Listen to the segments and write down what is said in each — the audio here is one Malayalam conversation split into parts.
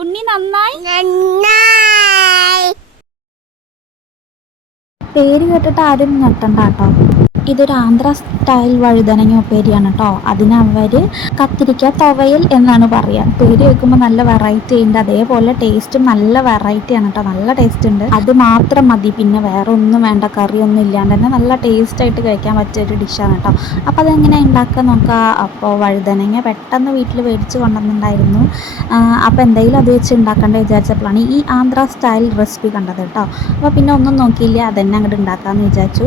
ഉണ്ണി നന്നായി പേര് കേട്ടിട്ട് ആരും ഞെട്ടണ്ട കേട്ടോ. ഇതൊരു ആന്ധ്ര സ്റ്റൈൽ വഴുതനങ്ങ ഉപ്പേരിയാണ് കേട്ടോ. അതിനവർ കത്തിരിക്ക തുവയൽ എന്നാണ് പറയുക. പേര് കേൾക്കുമ്പോൾ നല്ല വെറൈറ്റി ഉണ്ട്, അതേപോലെ ടേസ്റ്റും നല്ല വെറൈറ്റിയാണ് കേട്ടോ. നല്ല ടേസ്റ്റ് ഉണ്ട്. അത് മാത്രം മതി, പിന്നെ വേറെ ഒന്നും വേണ്ട, കറിയൊന്നും ഇല്ലാണ്ട് തന്നെ നല്ല ടേസ്റ്റായിട്ട് കഴിക്കാൻ പറ്റിയ ഒരു ഡിഷാണ് കേട്ടോ. അപ്പോൾ അതെങ്ങനെ ഉണ്ടാക്കാൻ നോക്കുക. അപ്പോൾ വഴുതനങ്ങ പെട്ടെന്ന് വീട്ടിൽ മേടിച്ച് കൊണ്ടുവന്നിട്ടുണ്ടായിരുന്നു. അപ്പോൾ എന്തെങ്കിലും അത് വെച്ച് ഉണ്ടാക്കേണ്ട വിചാരിച്ചപ്പോഴാണ് ഈ ആന്ധ്ര സ്റ്റൈൽ റെസിപ്പി കണ്ടത് കേട്ടോ. അപ്പോൾ പിന്നെ ഒന്നും നോക്കിയില്ല, അതന്നെ അങ്ങോട്ട് ഉണ്ടാക്കാമെന്ന് വിചാരിച്ചു.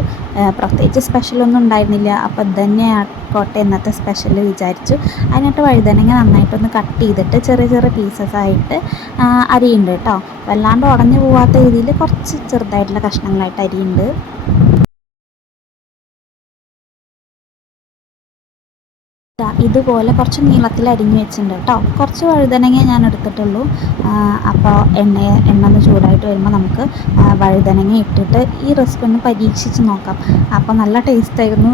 പ്രത്യേകിച്ച് സ്പെഷ്യലൊന്നും ഉണ്ടായിരുന്നില്ല. അപ്പോൾ ഇതന്നെ ആക്കോട്ടെ ഇന്നത്തെ സ്പെഷ്യൽ വിചാരിച്ചു. അതിനായിട്ട് വഴുതനങ്ങ നന്നായിട്ടൊന്ന് കട്ട് ചെയ്തിട്ട് ചെറിയ ചെറിയ പീസസ് ആയിട്ട് അരിയുണ്ട് കേട്ടോ. വല്ലാണ്ട് ഉടഞ്ഞു പോവാത്ത രീതിയിൽ കുറച്ച് ചെറുതായിട്ടുള്ള കഷ്ണങ്ങളായിട്ട് അരിയുണ്ട്. ഇതുപോലെ കുറച്ച് നീളത്തിൽ അരിഞ്ഞ് വെച്ചിട്ടുണ്ട് കേട്ടോ. കുറച്ച് വഴുതനങ്ങ ഞാൻ എടുത്തിട്ടുള്ളൂ. അപ്പോൾ എണ്ണ ഒന്ന് ചൂടായിട്ട് വരുമ്പോൾ നമുക്ക് വഴുതനങ്ങ ഇട്ടിട്ട് ഈ റെസിപ്പി ഒന്ന് പരീക്ഷിച്ച് നോക്കാം. അപ്പോൾ നല്ല ടേസ്റ്റായിരുന്നു.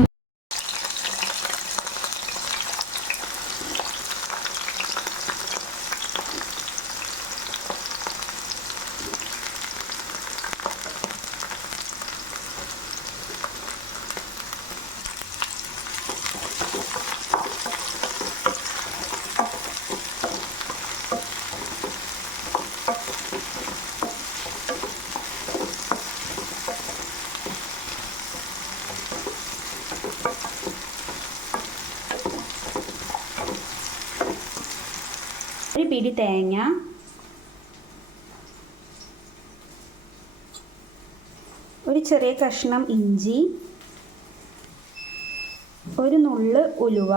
ഒരു പിടി തേങ്ങ, ഒരു ചെറിയ കഷ്ണം ഇഞ്ചി, ഒരു നുള്ള് ഉലുവ,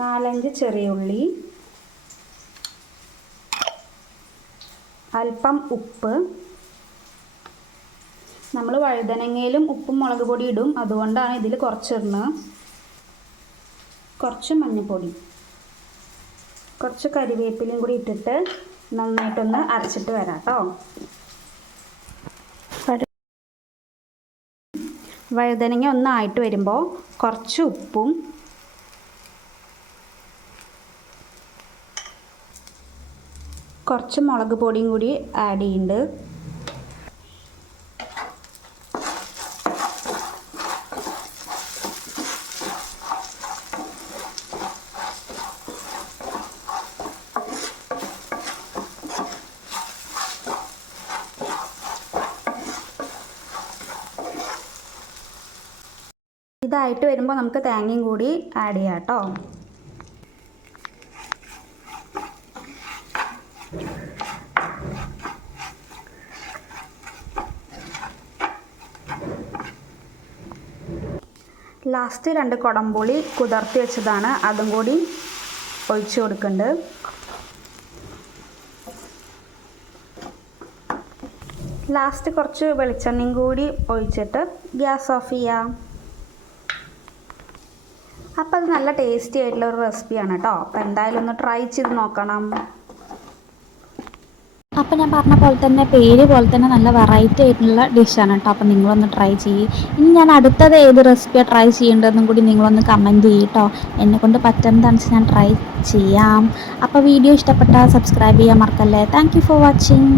4-5 ചെറിയ ഉള്ളി, അല്പം ഉപ്പ്. നമ്മൾ വഴുതനങ്ങയിലും ഉപ്പും മുളക് പൊടി ഇടും, അതുകൊണ്ടാണ് ഇതിൽ കുറച്ചിടുന്നത്. കുറച്ച് മഞ്ഞൾപ്പൊടി, കുറച്ച് കരിവേപ്പിലയും കൂടി ഇട്ടിട്ട് നന്നായിട്ടൊന്ന് അരച്ചിട്ട് വരാം കേട്ടോ. വഴുതനങ്ങ ഒന്നായിട്ട് വരുമ്പോൾ കുറച്ച് ഉപ്പും കുറച്ച് മുളക് പൊടിയും കൂടി ആഡ് ചെയ്യുന്നുണ്ട്. ഇതായിട്ട് വരുമ്പോൾ നമുക്ക് തേങ്ങയും കൂടി ആഡ് ചെയ്യാം കേട്ടോ. ലാസ്റ്റ് 2 കുടംപുളി കുതിർത്തി വെച്ചതാണ്, അതും കൂടി ഒഴിച്ചു കൊടുക്കുന്നുണ്ട്. ലാസ്റ്റ് കുറച്ച് വെളിച്ചെണ്ണയും കൂടി ഒഴിച്ചിട്ട് ഗ്യാസ് ഓഫ് ചെയ്യാം. അപ്പോൾ അത് നല്ല ടേസ്റ്റി ആയിട്ടുള്ള ഒരു റെസിപ്പിയാണ് കേട്ടോ. അപ്പോൾ എന്തായാലും ഒന്ന് ട്രൈ ചെയ്ത് നോക്കണം. അപ്പോൾ ഞാൻ പറഞ്ഞ പോലെ തന്നെ പേര് പോലെ തന്നെ നല്ല വെറൈറ്റി ആയിട്ടുള്ള ഡിഷാണ് കേട്ടോ. അപ്പോൾ നിങ്ങളൊന്ന് ട്രൈ ചെയ്യ്. ഇനി ഞാൻ അടുത്തത് ഏത് റെസിപ്പിയാണ് ട്രൈ ചെയ്യേണ്ടതെന്നും കൂടി നിങ്ങളൊന്ന് കമൻറ്റ് ചെയ്യ് കേട്ടോ. എന്നെക്കൊണ്ട് പറ്റുന്നതനുസരിച്ച് ഞാൻ ട്രൈ ചെയ്യാം. അപ്പോൾ വീഡിയോ ഇഷ്ടപ്പെട്ടാൽ സബ്സ്ക്രൈബ് ചെയ്യാൻ മറക്കല്ലേ. Thank you for watching.